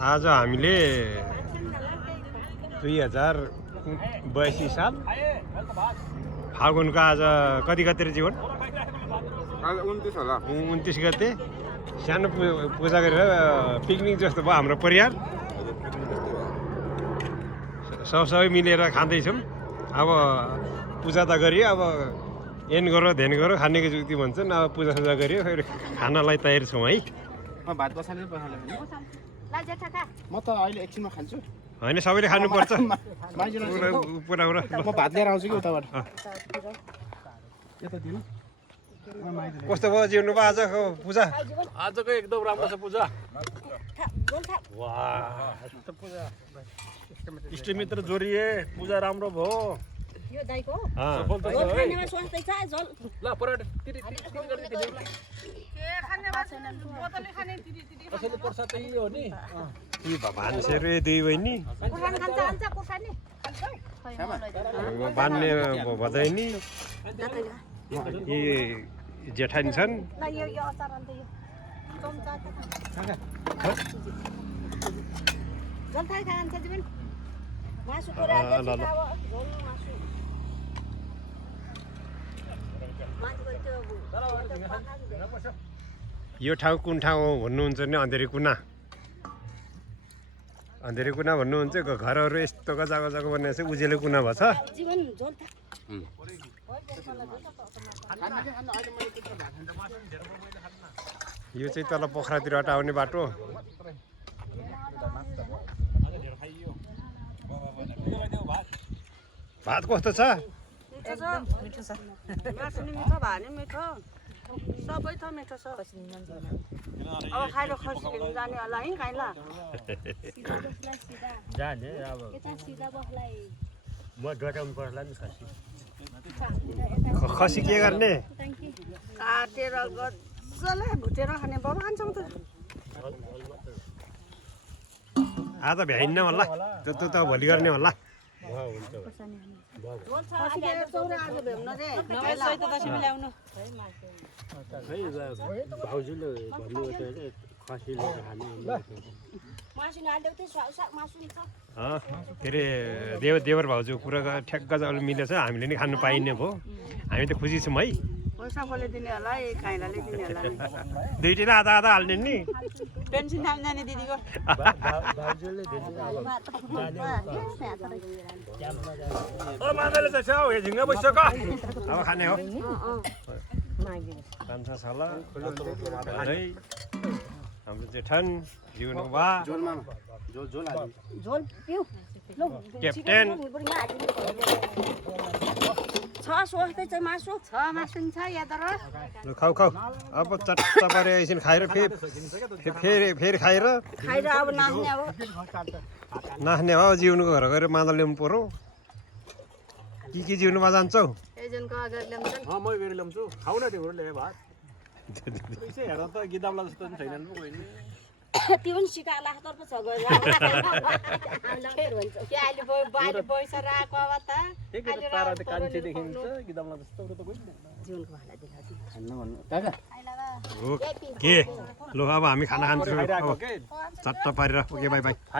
आज हामीले 2082 साल फागुनको आज कति गते रे जीवन? आज 29 होला। 29 गते सानो पूजा गरेर पिकनिक जस्तो भयो हाम्रो परिवार। सबै मिलेर खाँदैछौँ। अब पूजा त गरियो, अब एन गरो ध्यान गरो खानेको जुक्ति भन्छन्। अब पूजा सुजा गरियो, फेरि खानालाई तयार छौँ है। म भात बसालेर बसाले भने म त अहिले एकछिनमा खान्छु। होइन सबैले खानुपर्छ। पुरा पुरा म भात लिएर आउँछु कि उताबाट। यता दिनु। कस्तो भयो जिउनु भयो आजको पूजा? आजको एकदम राम्रो छ पूजा। वाह यस्तो पूजा इष्टमित्र जोडिए, पूजा राम्रो भयो। यो दाइको सफल त छ है। खानेमा स्वास्थ्य छ झोल ल पराठा तिरी गर्ने तिरी ल। के खानेमा छैन बोतलले खाने तिरी कसैले प्रसाद त्यही हो नि। के भान्से रे दुई बहिनी कुरान खान्छ खान्छ कुरानी बान्ने भदैनी यी जेठानी छन्। ल यो अचार अन्त यो चम्चा त झोल थाइ खान्छ जीवन मासु कुरा ल, ल, ल। झोल मासु मान्छेको त्यो यो ठाउँ कुन ठाउँ हो भन्नुहुन्छ भने अँधेरी कुना। अँधेरी कुना भन्नुहुन्छ। घरहरू यस्तो गजा गजाको बनेको छ, उजेलो कुना भएछ। जीवन झोल था यो चाहिँ तल पोखरातिरबाट आउने बाटो। भात कस्तो छ? मिठो छ मासु नि मिठो भात नि मिठो सबै थोक मिठो छ। अब खाएर खसी लिनु जाने होला है काइला जाने अब म डटाउनु पर्ला नि खसी। खसी के गर्ने? काटेर गजले भुटेर खाने बाबा खान्छौँ त। आज भ्याइन्न होला, त्यो त भोलि गर्ने होला। भाउजूले भन्नुभयो खसीले खाने। के अरे देवर भाउजू कुरा ठ्याक्क जब मिलेछ, हामीले नि खानु पाइने भयो। हामी त खुसी छौँ है। पैसा कसले दिने होला है काइलाले दिने होला दुईटै नै आधा आधा हाल्ने नि। पेन्सन थाम जाने दिदीको भाउजूले मान्छेले चाहिँ हो झिङ्गा बसिसक्यो, अब खाने हो। कान्छा छला हाम्रो जेठन जिउनु बा झोल पिउ क्याप्टेन। छ सोच्दै चाहिँ मासु छ मासु नि छ याद र खाऊ खाऊ। अब चट्टा पारे एकछिन खाएर फेरि खाएर खाएर अब नाच्ने अब नाच्ने हो। जिउनुको घर गएर मादल ल्याउनु पर्यो। के जिउनुमा जान्छौ? एजेन्टको अगाडि ल्याउँछन् म गएर ल्याउँछु। खाउ न त्यो ल्याए भात। यसो हेर्दा त गिदाउला जस्तो पनि छैन पो कोही। त्यो पनि सिकाला तर्फ छ गएर के अहिले बाहिर पैसा राखेको अब त एकैचोटि पारा त कान्छे देखिन्छ गिदाउला जस्तो त कोही जीवनको भाला देखाउँछु खान्न भन्नु काका के ल अब हामी खाना खान्छौँ। अब चट्टा पारेर ओके बाई बाई।